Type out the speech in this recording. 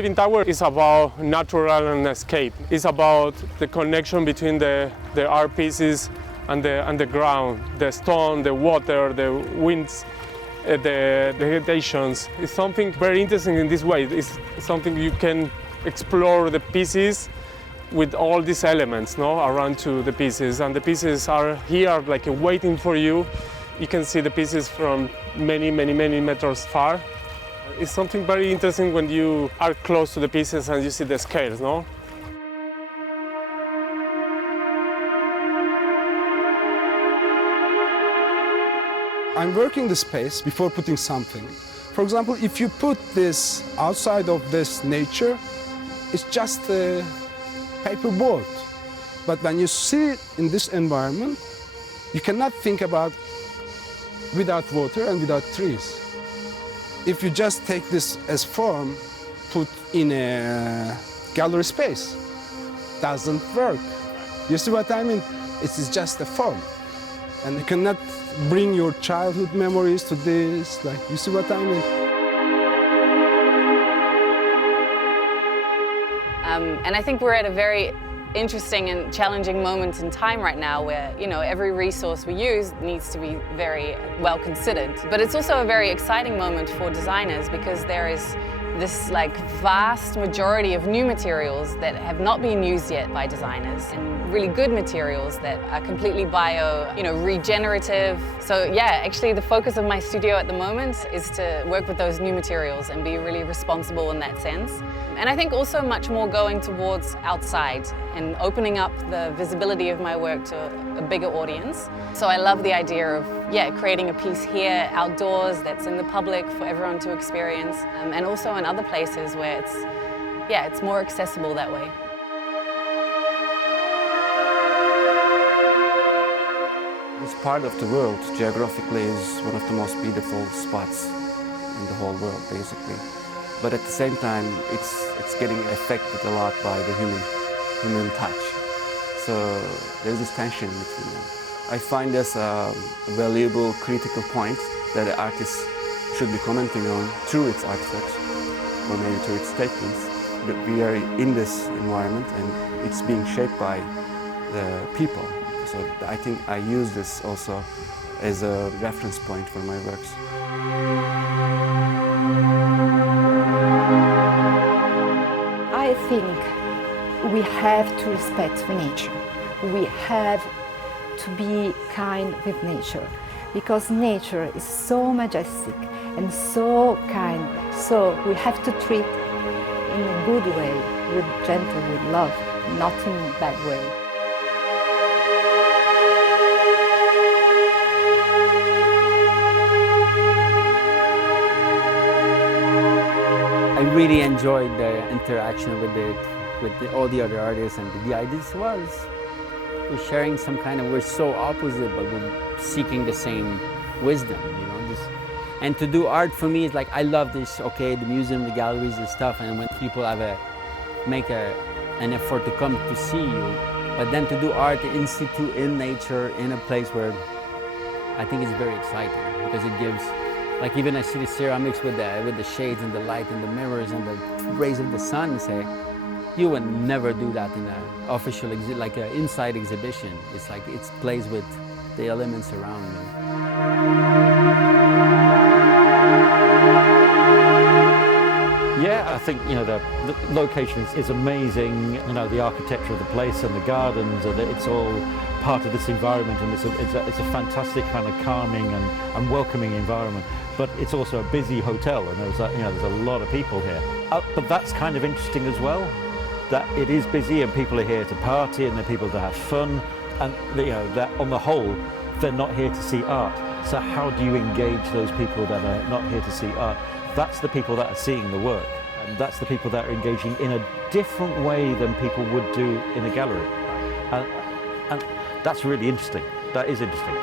Weaving Tower is about natural and escape. It's about the connection between the art pieces and the ground, the stone, the water, the winds, the vegetations. It's something very interesting in this way. It's something you can explore the pieces with all these elements, no, around to the pieces, and the pieces are here like waiting for you. You can see the pieces from many meters far. It's something very interesting when you are close to the pieces and you see the scales, no? I'm working the space before putting something. For example, if you put this outside of this nature, it's just a paperboard. But when you see it in this environment, you cannot think about without water and without trees. If you just take this as form, put in a gallery space, doesn't work. You see what I mean? It is just a form. And you cannot bring your childhood memories to this, like, you see what I mean? And I think we're at a very interesting and challenging moment in time right now where, you know, every resource we use needs to be very well considered. But it's also a very exciting moment for designers because there is this like vast majority of new materials that have not been used yet by designers, and really good materials that are completely regenerative. So yeah, actually the focus of my studio at the moment is to work with those new materials and be really responsible in that sense. And I think also much more going towards outside and opening up the visibility of my work to a bigger audience. So I love the idea of, creating a piece here outdoors that's in the public for everyone to experience, and also in other places where it's more accessible that way. This part of the world, geographically, is one of the most beautiful spots in the whole world, basically. But at the same time, it's getting affected a lot by the human touch. So there's this tension between them. I find this a valuable critical point that the artist should be commenting on through its artworks, or maybe through its statements. That we are in this environment and it's being shaped by the people. So I think I use this also as a reference point for my works. I think we have to respect nature. We have to be kind with nature, because nature is so majestic and so kind. So we have to treat in a good way, with gentle, with love, not in a bad way. I really enjoyed the interaction with all the other artists, and the idea was we're sharing some kind of, we're so opposite, but we're seeking the same wisdom, you know. And to do art for me is like, I love this, okay, the museum, the galleries and stuff, and when people make an effort to come to see you, but then to do art in situ, in nature, in a place where I think it's very exciting, because it gives, like even I see the ceramics with the shades and the light and the mirrors and the rays of the sun, say, you would never do that in an official, like an inside exhibition. It's like it plays with the elements around you. Yeah, I think, you know, the location is amazing. You know, the architecture of the place and the gardens, and it's all part of this environment, and it's a fantastic kind of calming and welcoming environment. But it's also a busy hotel, and there's a lot of people here. But that's kind of interesting as well, that it is busy and people are here to party and they're people to have fun, and that on the whole, they're not here to see art. So how do you engage those people that are not here to see art? That's the people that are seeing the work, and that's the people that are engaging in a different way than people would do in a gallery. And that's really interesting. That is interesting.